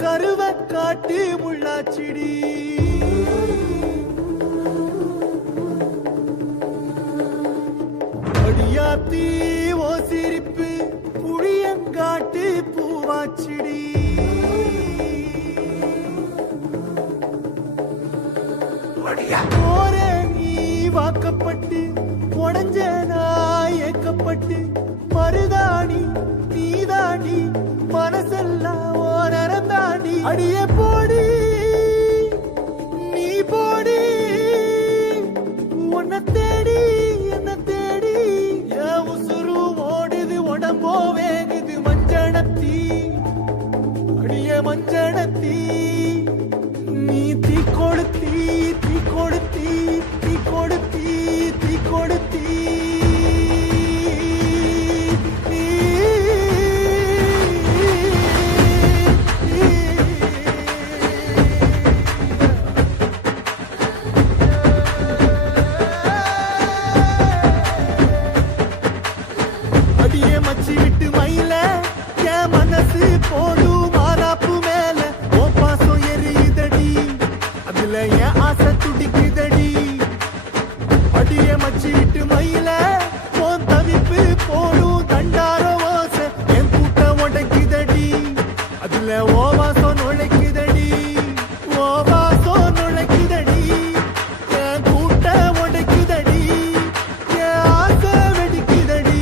கருவ காட்டு முள்ளாச்சிடி அடியாத்தி ஓ சிரிப்பு புளியங்காட்டு பூவாச்சிடி போற நீ வாக்கப்பட்டு உடஞ்ச நாய் ஏக்கப்பட்டு மருதாணி நீதாண்டி மனசெல்லாம் ஓரந்தாண்டி அடியே போடி நீ போடி உன்னை தேடி என்ன தேடி என் உசுரு ஓடுது உடம்போ வேகுது மஞ்சனத்தி அடியே மஞ்சனத்தி நீ தீ கொடுத்தி தீ கொடுத்தி தீ கொடுத்தி தீ கொடுத்தி மச்சி விட்டு மயில என் மனசு போடும் மாறாப்பு மேல ஓ பாசம் எரியுதடி அதுல என் ஆசை துடிக்குதடி அடிய மச்சி விட்டு மயில போன் தவிப்பு போடும் தண்டார ஓசை என் கூட்டம் உடைக்குதடி அதுல ஓ வாசம் நுழைக்குதடி ஓ வாசம் நுழைக்குதடி என் கூட்டம் உடைக்குதடி என் ஆசை வெடிக்குதடி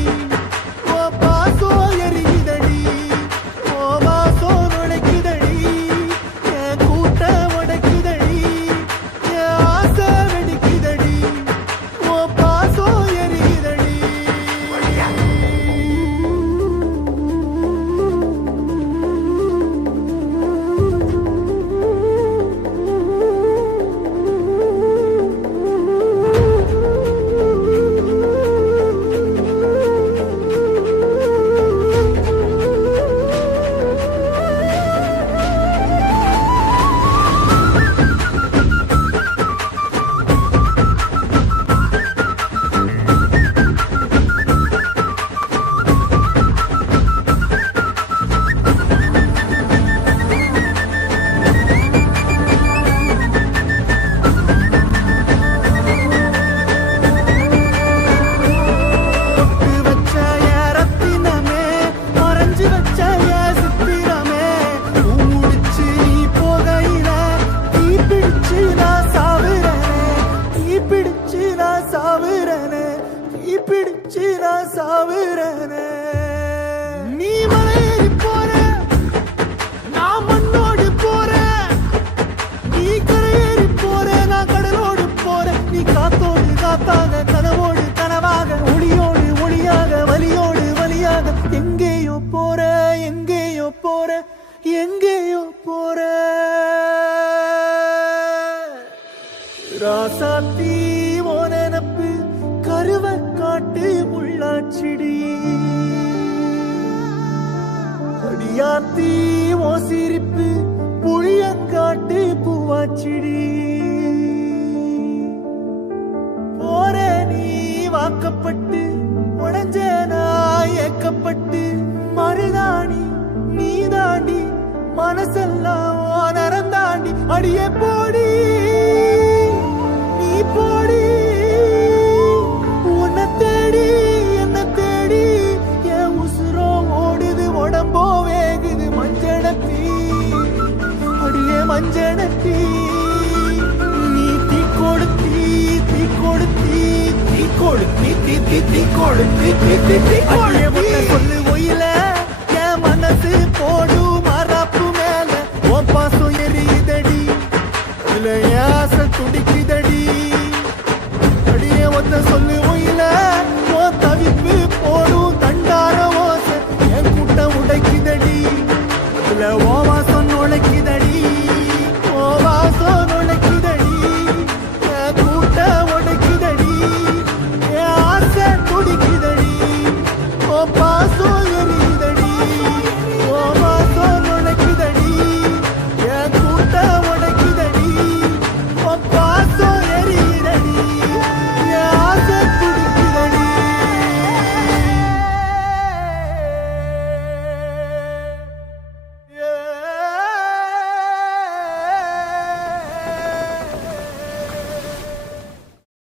நீ மலையேறி போற நான் மண்ணோடு போற நீ கரையேறி போற நான் கடலோடு போற நீ காத்தோடு காத்தாக கனவோடு கனவாக ஒளியோடு ஒளியாக வலியோடு வலியாக எங்கேயோ போற எங்கேயோ போற எங்கேயோ போற ராசாத்தி ஓ நினப்பு கருவ காட்டு முள்ளாச்சிடி அடியாத்தி ஓ சிரிப்பு புளியங்காட்டு பூவாச்சிடி போற நீ வாக்கப்பட்டு உடஞ்ச நாய் ஏக்கப்பட்டு மருதாணி நீதாண்டி மனசெல்லாம் நரந்தாண்டி அடியே போடி நீ போடி உன்னை தேடி என்ன தேடி என் உசுரோ ஓடுது உடம்போ வேகுது மஞ்சனத்தி அடியே மஞ்சனத்தி நீ தீ கொடுத்தி தீ கொடுத்தி தீ கொடுத்தி தீ தீ தீ கொடுத்தி தீ தீ தீ சொல்லு